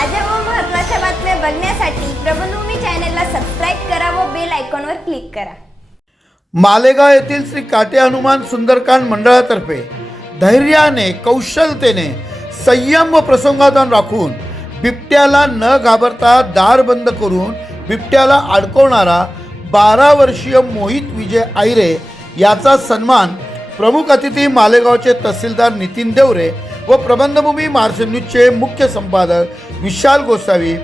ताज्या व महत्त्वाच्या बातम्या बघण्यासाठी प्रबंधभूमी चॅनलला सबस्क्राईब करा व बेल आयकॉनवर क्लिक करा. मालेगाव येथील श्री काटे हनुमान सुंदरकांड मंडळातर्फे धैर्याने कौशलतेने संयम व प्रसंगादान राखून बिबट्याला न घाबरता दार बंद करून बिबट्याला अडकवणारा बारा वर्षीय मोहित विजय आयरे याचा सन्मान प्रमुख अतिथी मालेगावचे तहसीलदार नितीन देवरे व प्रबंधभूमी महाराष्ट्र न्यूजचे मुख्य संपादक विशाल गोसावी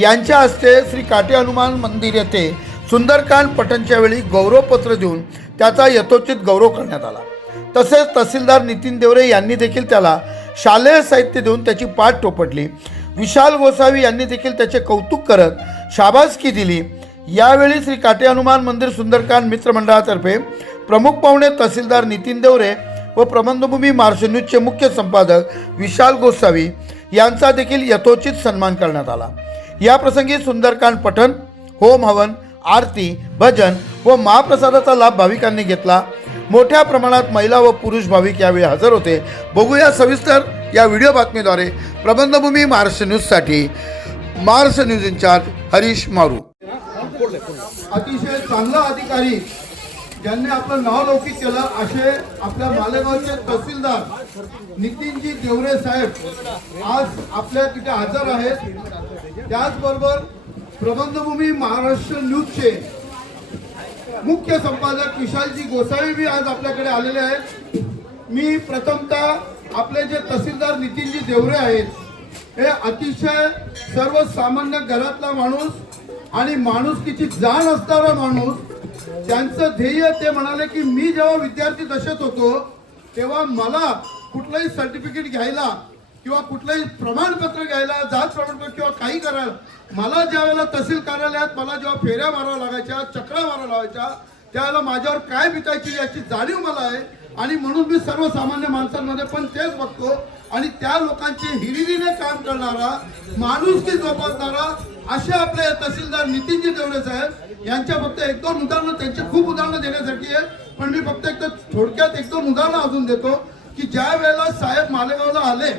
यांच्या हस्ते श्री काटे हनुमान मंदिर येथे सुंदरकांड पठणच्या वेळी गौरवपत्र देऊन त्याचा यथोचित गौरव करण्यात आला. तसेच तहसीलदार नितीन देवरे यांनी देखील त्याला शालेय साहित्य देऊन त्याची पाठ टोपटली. विशाल गोसावी यांनी देखील त्याचे कौतुक करत शाबासकी दिली. यावेळी श्री काटे हनुमान मंदिर सुंदरकांड मित्रमंडळातर्फे प्रमुख पाहुणे तहसीलदार नितीन देवरे व प्रबंधभूमी महाराष्ट्र न्यूजचे मुख्य संपादक विशाल गोसावी यांचा देखील यथोचित सन्मान करण्यात आला. या प्रसंगी सुंदरकांड पठण होम हवन आरती भजन व महाप्रसादाचा लाभ भाविकांनी घेतला. मोठ्या प्रमाणात महिला व पुरुष भाविक यावेळी हजर होते. बघूया सविस्तर या व्हिडिओ बातमीद्वारे. प्रबंधभूमी महाराष्ट्र न्यूजसाठी महाराष्ट्र न्यूज इन्चार्ज हरीश मारू. अतिशय चांगला अधिकारी ज्यांनी आपलं नाव लौकिक केलं असे आपल्या मालेगावचे तहसीलदार नितीनजी देवरे साहेब आज आपल्या तिथे हजर आहेत. त्याचबरोबर प्रबंधभूमी महाराष्ट्र न्यूजचे मुख्य संपादक विशालजी गोसावी बी आज आपल्याकडे आलेले आहेत. मी प्रथमतः आपले जे तहसीलदार नितीनजी देवरे आहेत हे अतिशय सर्वसामान्य घरातला माणूस आणि माणुसकीची जाण असणारा माणूस त्यांचं ध्येय ते म्हणाले की मी जेव्हा विद्यार्थी दशेत होतो तेव्हा मला कुठलंही सर्टिफिकेट घ्यायला किंवा कुठलंही प्रमाणपत्र घ्यायला जात प्रमाणपत्र किंवा काही करायला मला ज्या वेळेला तहसील कार्यालयात मला जेव्हा फेऱ्या माराव्या लागायच्या चक्रा माराव्या लागायच्या त्यावेळेला माझ्यावर काय बितायची याची जाणीव मला आहे. आणि म्हणून मी सर्वसामान्य माणसांमध्ये पण तेच बघतो. आणि त्या लोकांचे हिरिरीने काम करणारा माणूस माणुसकी जोपासणारा असे आपले तहसीलदार नितीनजी देवरे साहेब यांच्या फक्त एक दोन उदाहरणं त्यांची खूप उदाहरणं देण्यासाठी आहे पण मी फक्त एक थोडक्यात एक दोन उदाहरणं अजून देतो की ज्या वेळेला साहेब मालेगावला आले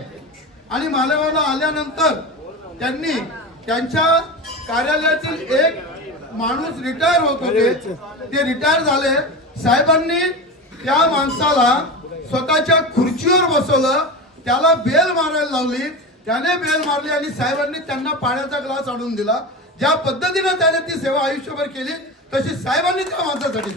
आणि मालेगावला आल्यानंतर त्यांनी त्यांच्या कार्यालयातील एक माणूस रिटायर होत होते. ते रिटायर झाले. साहेबांनी त्या माणसाला स्वतःच्या खुर्चीवर बसवलं. त्याला बेल मारायला लावली. त्याने बेल मारली आणि साहेबांनी त्यांना पाण्याचा ग्लास आणून दिला. ज्या पद्धतीने त्याने ती सेवा आयुष्यभर केली तशी साहेबांनी त्या माणसासाठी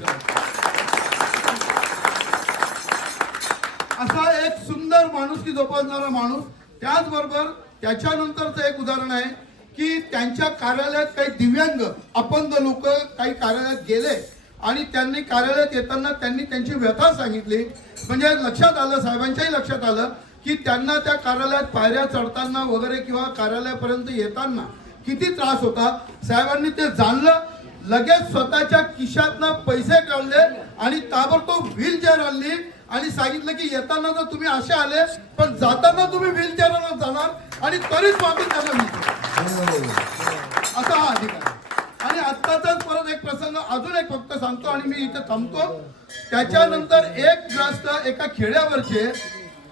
असा एक सुंदर माणूस की जोपासणारा माणूस त्याचबरोबर त्याच्यानंतरचं एक उदाहरण आहे की त्यांच्या कार्यालयात काही दिव्यांग अपंग लोक काही कार्यालयात गेले आणि त्यांनी कार्यालयात येताना त्यांनी त्यांची व्यथा सांगितली. म्हणजे लक्षात आलं साहेबांच्याही लक्षात आलं की त्यांना त्या कार्यालयात पायऱ्या चढताना वगैरे किंवा कार्यालयापर्यंत येताना किती त्रास होता? साहेबांनी ते जाणलं लगेच स्वतःच्या खिशातनं पैसे काढले आणि ताबडतोब व्हीलचेअर आणली आणि सांगितलं की येताना तर तुम्ही असे आले पण जाताना तुम्ही व्हीलचेअरवर जाणार आणि तरीच मागे त्यांना असा हा अधिकार आणि आत्ताचाच परत एक प्रसंग अजून एक फक्त सांगतो आणि मी इथे थांबतो. त्याच्यानंतर एक ग्रस्त एका खेड्यावरचे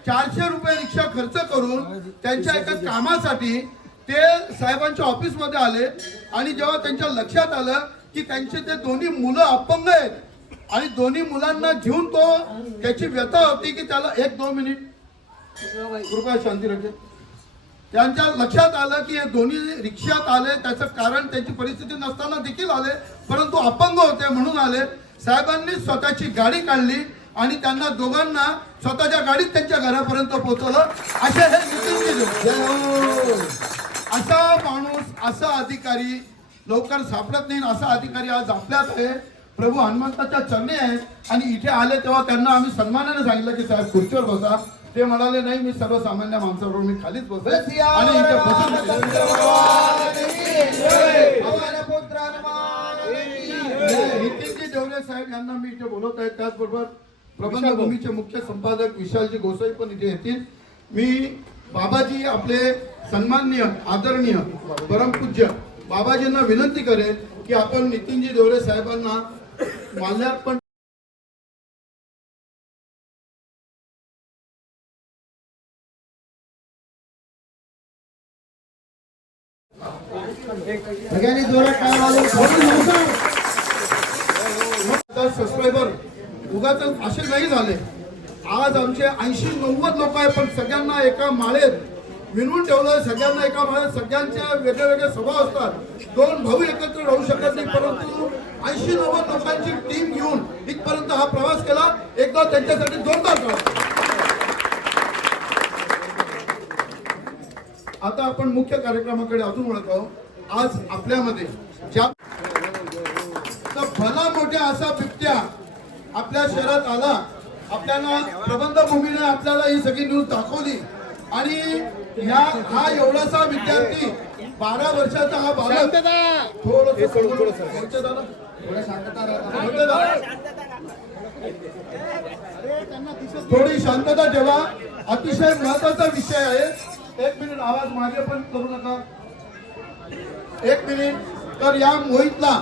चारशे रुपये रिक्षा खर्च करून त्यांच्या एका कामासाठी ते साहेबांच्या ऑफिसमध्ये आले आणि जेव्हा त्यांच्या लक्षात आलं की त्यांचे ते दोन्ही मुलं अपंग आहेत आणि दोन्ही मुलांना घेऊन तो त्याची व्यथा होती की त्याला एक दोन मिनिट कृपया शांती राखते त्यांच्या लक्षात आलं की हे दोन्ही रिक्षात आले त्याचं कारण त्यांची परिस्थिती नसताना देखील आले परंतु अपंग होते म्हणून आले. साहेबांनी स्वतःची गाडी काढली आणि त्यांना दोघांना स्वतःच्या गाडीत त्यांच्या घरापर्यंत पोहोचवलं. असे हे देवरे. असा माणूस असा अधिकारी लवकर सापडत नाही असा अधिकारी आज आपल्यात आहे. प्रभू हनुमंताच्या चरणी आहेत. आणि इथे आले तेव्हा त्यांना आम्ही सन्मानाने सांगितलं की साहेब खुर्चीवर बसा. ते म्हणाले नाही मी सर्वसामान्य माणसाबरोबर मी खालीच बसतो आणि इथे बसून नितीनजी देवरे साहेब यांना मी इथे बोलवत आहे त्याचबरोबर प्रबंधभूमीचे मुख्य संपादक विशालजी गोसाई पण इथे येतील. मी बाबाजी आपले सन्माननीय आदरणीय परमपूज्य बाबाजींना विनंती करेन की आपण नितीनजी देवरे साहेबांना माल्यार्पण सगळ्यांनी जोरात सबस्क्रायबर उगाच असे नाही झाले. आज आमचे ऐंशी नव्वद लोक आहे पण सगळ्यांना एका माळेत विणून ठेवलं सगळ्यांना एका माळेत सगळ्यांच्या वेगळ्या वेगळ्या सभा असतात. दोन भाऊ एकत्र राहू शकत नाही परंतु ऐंशी नव्वद लोकांची टीम घेऊन इथपर्यंत हा प्रवास केला. एकदा त्यांच्यासाठी जोरदार करा आता आपण मुख्य कार्यक्रमाकडे अजून वळत आहोत. आज आपल्यामध्ये ज्या तर भला मोठ्या असा बिबट्या आपल्या शहरात आला आपल्याला प्रबंध भूमीने आपल्याला ही सगळी न्यूज दाखवली. आणि ह्या हा एवढासा विद्यार्थी बारा वर्षाचा हा बालक थोडं थोडी शांतता ठेवा. अतिशय महत्त्वाचा विषय आहे. एक मिनिट आवाज मागे पण करू नका. एक मिनिट तर या मोहितला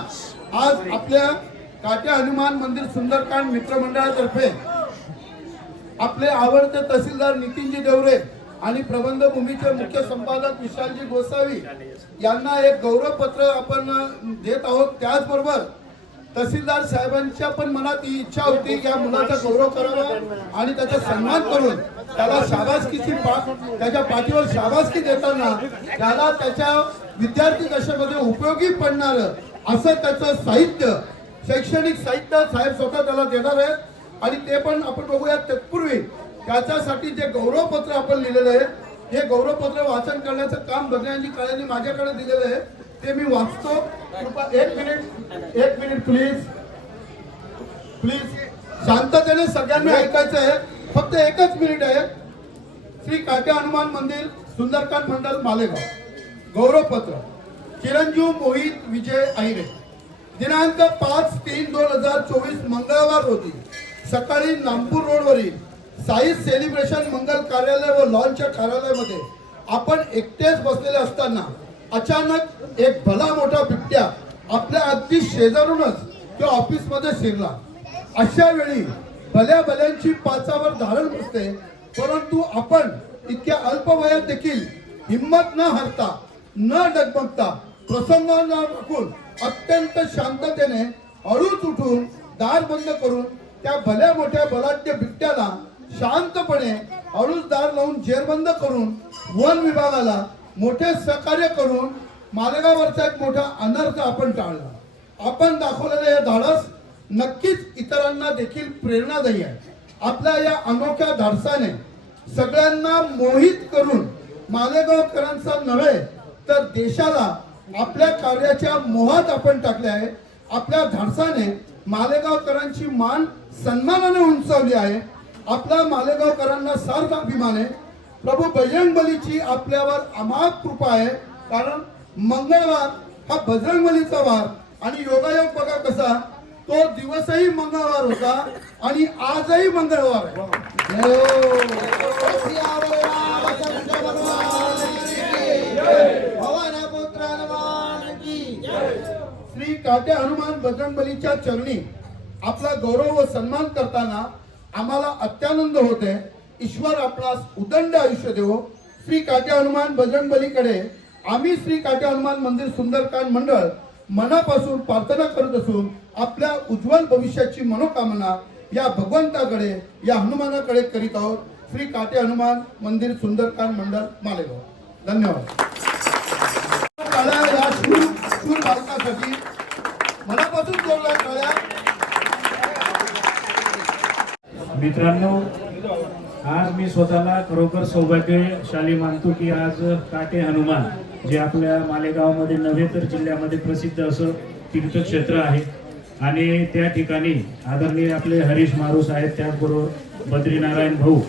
आज आपल्या काटे हनुमान मंदिर सुंदरकांड मित्रमंडळातर्फे आपले आवडते तहसीलदार नितीनजी देवरे आणि प्रबंध भूमीचे मुख्य संपादक विशालजी गोसावी यांना एक गौरवपत्र आपण देत आहोत. त्याचबरोबर तहसीलदार साहेबांच्या पण मनात ही इच्छा होती या मुलाचा गौरव करावा आणि त्याचा सन्मान करून त्याला शाबासकीची पा त्याच्या पाठीवर शाबासकी देताना त्याला त्याच्या विद्यार्थी दशेमध्ये उपयोगी पडणार असं त्याचं साहित्य शैक्षणिक साहित्य साहेब स्वतः त्याला देणार आहेत. आणि ते पण आपण बघूया तत्पूर्वी त्याच्यासाठी जे गौरवपत्र आपण लिहिलेलं आहे हे गौरवपत्र वाचन करण्याचं काम भगण्याजी काळ्यांनी माझ्याकडे दिलेलं आहे. ते मी वाचतो. कृपा एक मिनिट एक मिनिट प्लीज प्लीज शांततेने सगळ्यांनी ऐकायचं आहे. फक्त एकच मिनिट आहे. श्री काटे हनुमान मंदिर सुंदरकांड मंडळ मालेगाव. गौरवपत्र. चिरंजीव मोहित विजय अहिरे दिनांक पाच तीन दोन हजार चोवीस मंगळवार रोजी सकाळी नागपूर रोडवरील साई सेलिब्रेशन मंगल कार्यालय व लॉनच्या कार्यालयामध्ये आपण एकटेच बसलेले असताना अचानक एक भला मोठा बिबट्या आपल्या अगदी शेजारूनच तो ऑफिसमध्ये शिरला. अशा वेळी भल्या भल्यांची पाचावर धारण बसते परंतु आपण इतक्या अल्प वयात देखील हिंमत न हरता न डगमगता प्रसंगांना राखून अत्यंत शांततेने अळूच उठून दार बंद करून त्या भल्या मोठ्या बलाढ्य बिबट्याला शांतपणे अळूच दार लावून जेरबंद करून वन विभागाला मोठे सहकार्य करून मालेगाववरचा एक मोठा अनर्थ आपण टाळला. आपण दाखवलेलं हे धाडस नक्कीच इतरांना देखील प्रेरणादायी आहे. आपल्या या अनोख्या धाडसाने सगळ्यांना मोहित करून मालेगावकरांचा नव्हे तर देशाला आपल्या कार्याच्या मोहात आपण टाकले आहे. आपल्या धाडसाने मालेगावकरांची मान सन्मानाने उंचावली आहे. आपल्या मालेगावकरांना सार्थ अभिमान आहे. प्रभू बजरंगबलीची आपल्यावर अमाप कृपा आहे. कारण मंगळवार हा बजरंगबलीचा वार आणि योगायोग बघा कसा तो दिवसही मंगळवार होता आणि आजही मंगळवार आहे. हो. काट्या हनुमान बजरंगबलीच्या चरणी आपला गौरव व सन्मान करताना आम्हाला अत्यानंद होते. ईश्वर आपणास उदंड आयुष्य देवो. श्री काट्या हनुमान बजरंगबलीकडे आम्ही श्री काट्या हनुमान मंदिर सुंदरकांड मंडळ मनापासून प्रार्थना करत असून आपल्या उज्ज्वल भविष्याची मनोकामना या भगवंताकडे या हनुमानाकडे करीत आहोत. श्री काटे हनुमान मंदिर सुंदरकांड मंडळ मालेगाव. धन्यवाद. बालकासाठी मनापासून टाळ्या मित्रांनो आज मी स्वतःला खरोखर सौभाग्यशाली मानतो की आज काटे हनुमान जे आपल्या मालेगावमध्ये नव्हे तर जिल्ह्यामध्ये प्रसिद्ध असं तीर्थक्षेत्र आहे. आणि त्या ठिकाणी आदरणीय आपले हरीश मारू साहेब त्याचबरोबर बद्रीनारायण भाऊ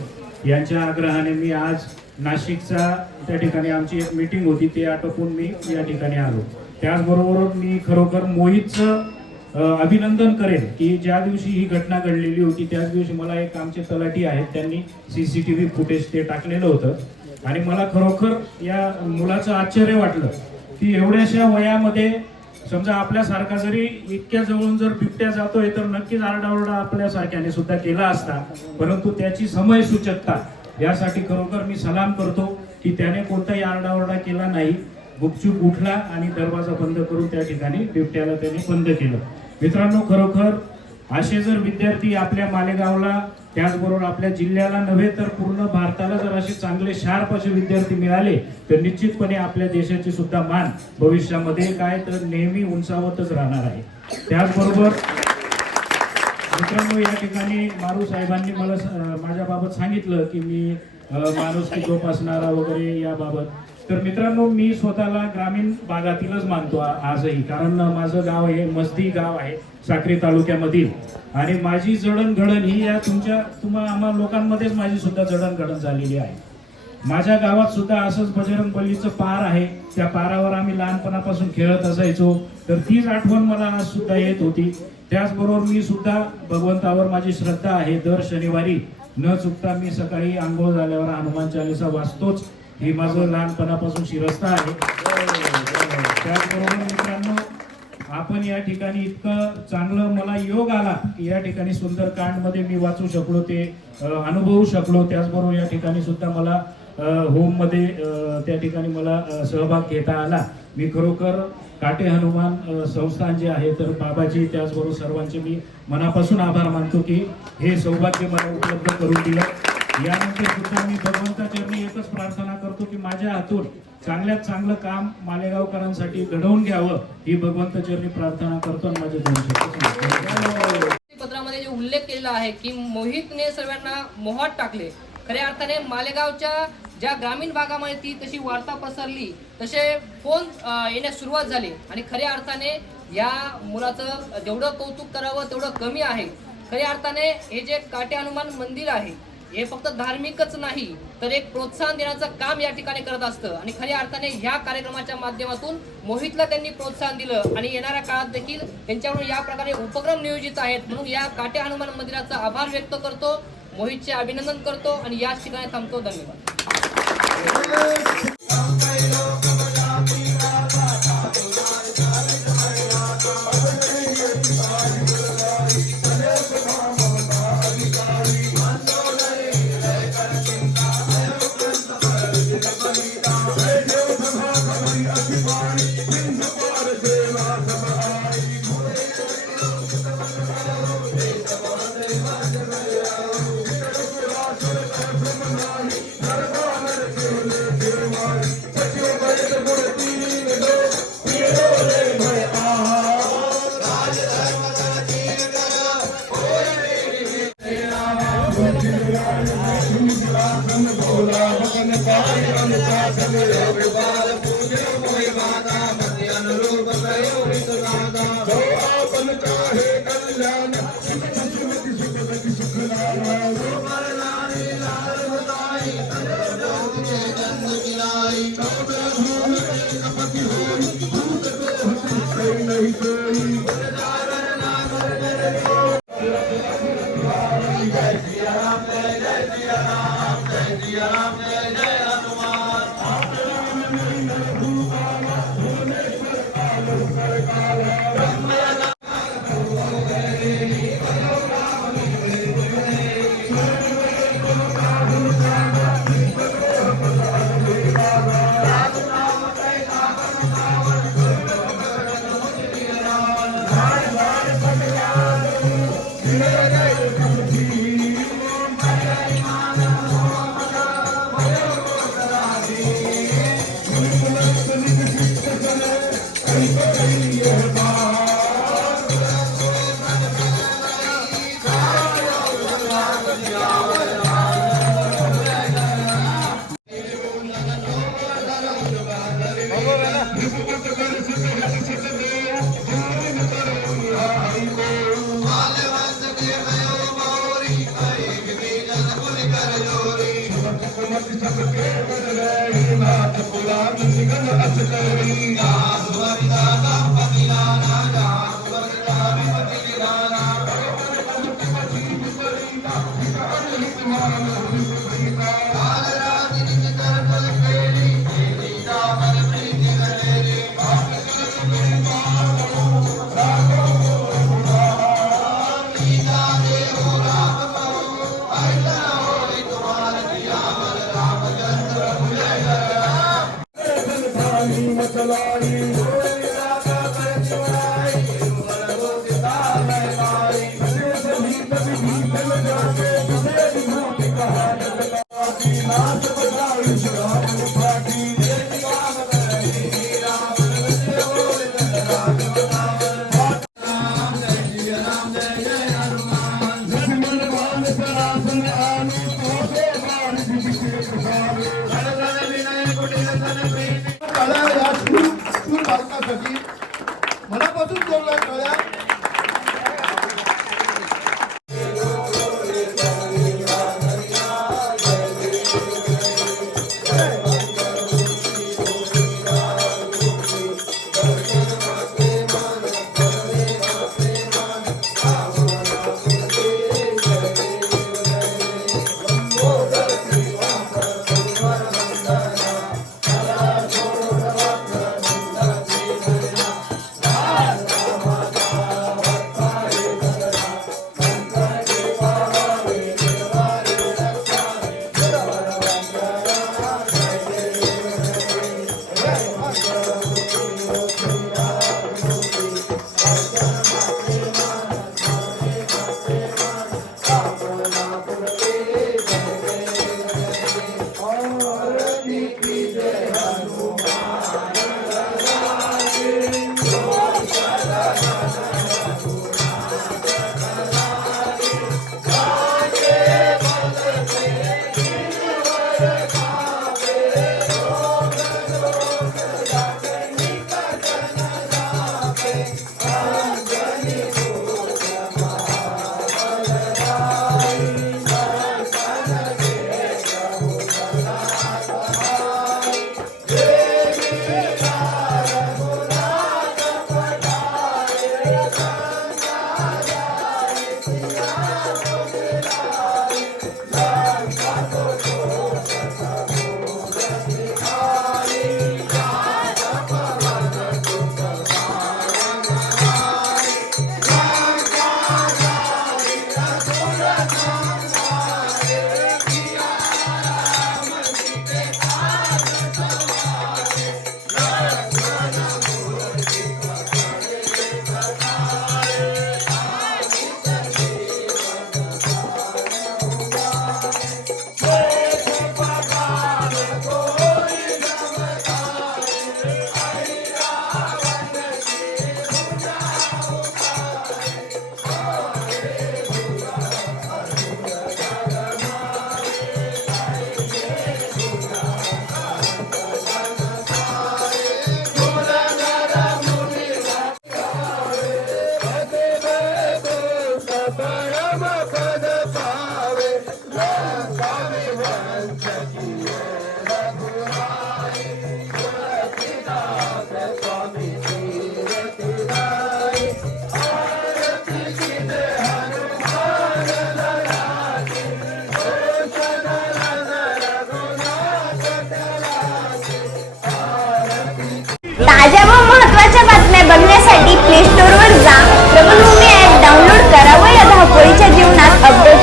यांच्या आग्रहाने मी आज नाशिकचा त्या ठिकाणी आमची एक मीटिंग होती ते आटोपून मी या ठिकाणी आलो. त्याचबरोबर मी खरोखर मोहितचं अभिनंदन करेन की ज्या दिवशी ही घटना घडलेली होती त्याच दिवशी मला एक आमचे तलाठी आहेत त्यांनी C C T V footage ते टाकलेलं होतं. आणि मला खरोखर या मुलाचं आश्चर्य वाटलं की एवढ्याशा वयामध्ये समजा आपल्यासारखा जरी इतक्या जवळून जर बिबट्या जातोय तर नक्कीच आरडाओरडा आपल्यासारख्याने सुद्धा केला असता. परंतु त्याची समय सूचकता यासाठी खरोखर मी सलाम करतो की त्याने कोणताही आरडाओरडा केला नाही. गुपचूप उठला आणि दरवाजा बंद करून त्या ठिकाणी बिबट्याला त्याने बंद केलं. मित्रांनो खरोखर असे जर विद्यार्थी आपल्या मालेगावला त्याचबरोबर आपल्या जिल्ह्याला नव्हे तर पूर्ण भारताला जर असे चांगले शार्प असे विद्यार्थी मिळाले तर निश्चितपणे आपल्या देशाची सुद्धा मान भविष्यामध्ये काय तर नेहमी उंचावतच राहणार आहे. त्याचबरोबर मित्रांनो या ठिकाणी मारू साहेबांनी मला माझ्याबाबत सांगितलं की मी अं, जोपासणारा वगैरे याबाबत. तर मित्रांनो मी स्वतःला ग्रामीण भागातीलच मानतो आजही. कारण माझं गाव हे मस्दी गाव आहे साक्री तालुक्यामधील. आणि माझी जडणघडण ही या तुमच्या तुम्हा आम्हा लोकांमध्येच माझी सुद्धा जडणघडण झालेली आहे. माझ्या गावात सुद्धा असंच बजरंग बलीचं पार आहे. त्या पारावर आम्ही लहानपणापासून खेळत असायचो. तर तीच आठवण मला आज सुद्धा येत होती. त्याचबरोबर मी सुद्धा भगवंतावर माझी श्रद्धा आहे. दर शनिवारी न चुकता मी सकाळी आंघोळ झाल्यावर हनुमान चालिसा वाचतोच. हे माझं लहानपणापासून शिरस्ता आहे. त्याचबरोबर मित्रांनो आपण या ठिकाणी इतकं चांगलं मला योग आला की या ठिकाणी सुंदरकांडमध्ये मी वाचू शकलो ते अनुभवू शकलो. त्याचबरोबर या ठिकाणी सुद्धा मला होममध्ये त्या ठिकाणी मला सहभाग घेता आला. मी खरोखर काटे हनुमान संस्थान जे आहे तर बाबाजी त्याचबरोबर सर्वांचे मी मनापासून आभार मानतो की हे सौभाग्य मला उपलब्ध करून दिलं. यानंतर सुद्धा मी भगवंता चरणी एकच प्रार्थना करतो की माझ्या हातून चांगल्यात चांगलं काम मालेगावकरांसाठी घडवून घ्यावं ही भगवंत चरणी प्रार्थना करतो आणि माझे पत्रामध्ये जे उल्लेख केलेला आहे की मोहितने सर्वांना मोहात टाकले. खऱ्या अर्थाने मालेगावच्या ज्या ग्रामीण भागामध्ये ती तशी वार्ता पसरली तसे फोन येण्यास सुरुवात झाली. आणि खऱ्या अर्थाने या मुलाचं जेवढं कौतुक करावं तेवढं कमी आहे. खऱ्या अर्थाने हे जे काटे हनुमान मंदिर आहे हे फक्त धार्मिकच नाही तर एक प्रोत्साहन देण्याचं काम या ठिकाणी करत असतं. आणि खऱ्या अर्थाने ह्या कार्यक्रमाच्या माध्यमातून मोहितला त्यांनी प्रोत्साहन दिलं. आणि येणाऱ्या काळात देखील त्यांच्याकडून या प्रकारे उपक्रम नियोजित आहेत. म्हणून या काटे हनुमान मंदिराचा आभार व्यक्त करतो. मोहितचे अभिनंदन करतो. आणि याच ठिकाणी थांबतो. धन्यवाद. I'm going to go to the the hospital. I'm the hospital. I'm the hospital. يا رب لا ताज्या व महत्त्वाच्या बातम्या बघण्यासाठी प्ले स्टोर থাকবে